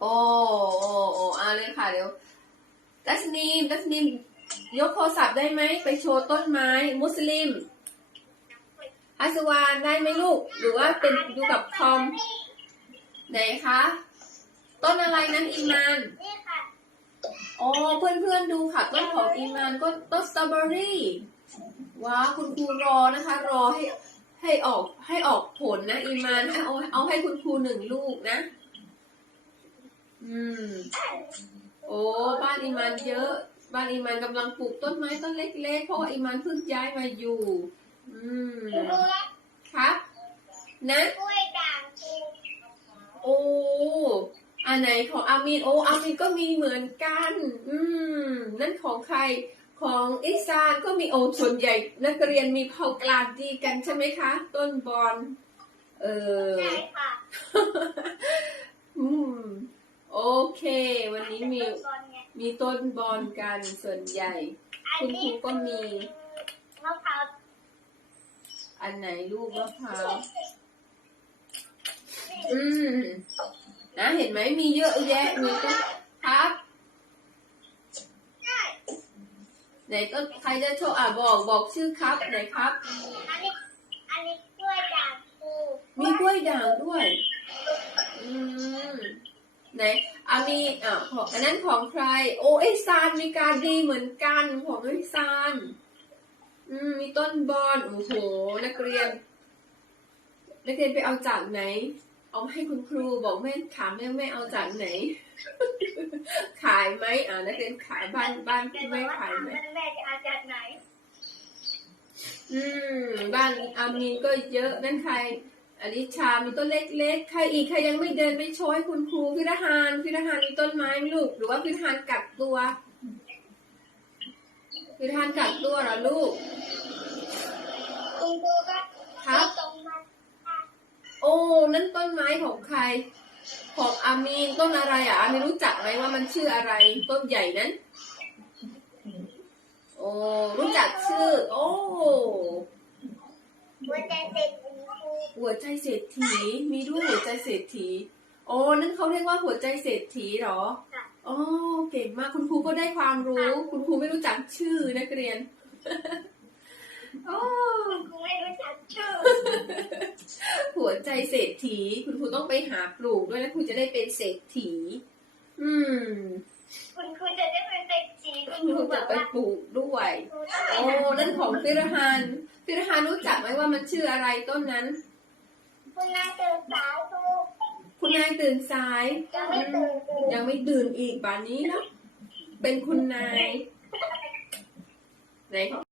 โอ้โอ้โอ้เอาเลยค่ะเดี๋ยวดัชนีมดัชนีมยกโทรศัพท์ได้ไหม ไปโชว์ต้นไม้ มุสลิมฮัสวานได้ไหมลูก หรือว่าเป็นดูกับคอมไหนคะต้นอะไรนั้นอีมานนี่ค่ะอ๋อเพื่อนเพื่อนๆดูค่ะ ต้นของอีมานก็ต้นสตรอเบอรี่ว้าคุณครูรอนะคะ รอให้ให้ออกให้ออกผลนะอีมานให้เอาเอาให้คุณครูหนึ่งลูกนะ อืม โอ้ บ้านอีมานเยอะ บ้านอีมานกำลังปลูกต้นไม้ต้นเล็กๆ เพราะว่าอีมานเพิ่งย้ายมาอยู่ อืมดูแลครับ นะกล้วยด่างกูโอ้ อันไหนของอามีนโอ้อามีนก็มีเหมือนกัน อืม นั่นของใคร ของอิซานก็มีโอ้ส่วนใหญ่ นักเรียนมีเผ่ากลางดีกันใช่ไหมคะ ต้นบอล เออ ใช่ค่ะ อืม โอเค วันนี้มีบอลไงมีต้นบอลกันส่วนใหญ่อันคุณคนี้รูก็มี มะพร้าว อันไหนลูกมะพร้าว อืมนะเห็นไหมมีเยอะแยะ มีต้นครับใช่ไหนต้นใครจะโชว์อะบอกบอกชื่อครับไหนครับ อันนี้ อันนี้กล้วยด่างกูมีกล้วยด่างด้วยอืม ไหนอามีอะของอันนั้นของใคร โอ้ไอซานมีการดีเหมือนกันของไอซานอืมมีต้นบอนโอ้โหนักเรียน นักเรียนไปเอาจากไหน เอามาให้คุณครูบอกแม่ถามแม่แม่เอาจากไหน ขายไหมอ่านักเรียนขายบ้านบ้านแต่ที่บอแม่กว่าขายถามไหมแม่จะเอาจากไหน อืม บ้านอามีนก็เยอะนั่นใคร อลิชา มีต้นเล็กๆ ใครอีกใครยังไม่เดินไปโชว์ให้คุณครูพิรหานพิรหานมีต้นไม้ไหมลูก หรือว่าพิรหานกักตัวพิรหานกักตัวเหรอลูกคุณครูก็ครับตรงมาโอ้นั่นต้นไม้ของใคร ของอามีนต้นอะไรอะอามีนรู้จักไหมว่ามันชื่ออะไร ต้นใหญ่นั้น โอ้รู้จักชื่อ โอ้หัวใจเต็มคุณครู หัวใจเศรษฐีมีด้วยหัวใจเศรษฐีโอ้นั่นเขาเรียกว่าหัวใจเศรษฐีเหรอค่ะอ๋อเก่งมากคุณครูก็ได้ความรู้ คุณครูไม่รู้จักชื่อนักเรียนโอ้คุณครูไม่รู้จักชื่อ หัวใจเศรษฐี คุณครูต้องไปหาปลูกด้วยนะคุณจะได้เป็นเศรษฐี อืม คุณครูจะได้เป็นเด็กจีคุคุณณคครูรูบจะอกไปว่าปลูกด้วยครูต้องไปโอ้หานั่นของฟิรฮานฟิรฮานรู้จักไหมว่ามันชื่ออะไรต้นนั้น คุณนายตื่นสายครูคุณนายตื่นสาย ยังไม่ตื่นครูยังไม่ตื่นอีกป่านนี้เนาะเป็นคุณนายไหนของ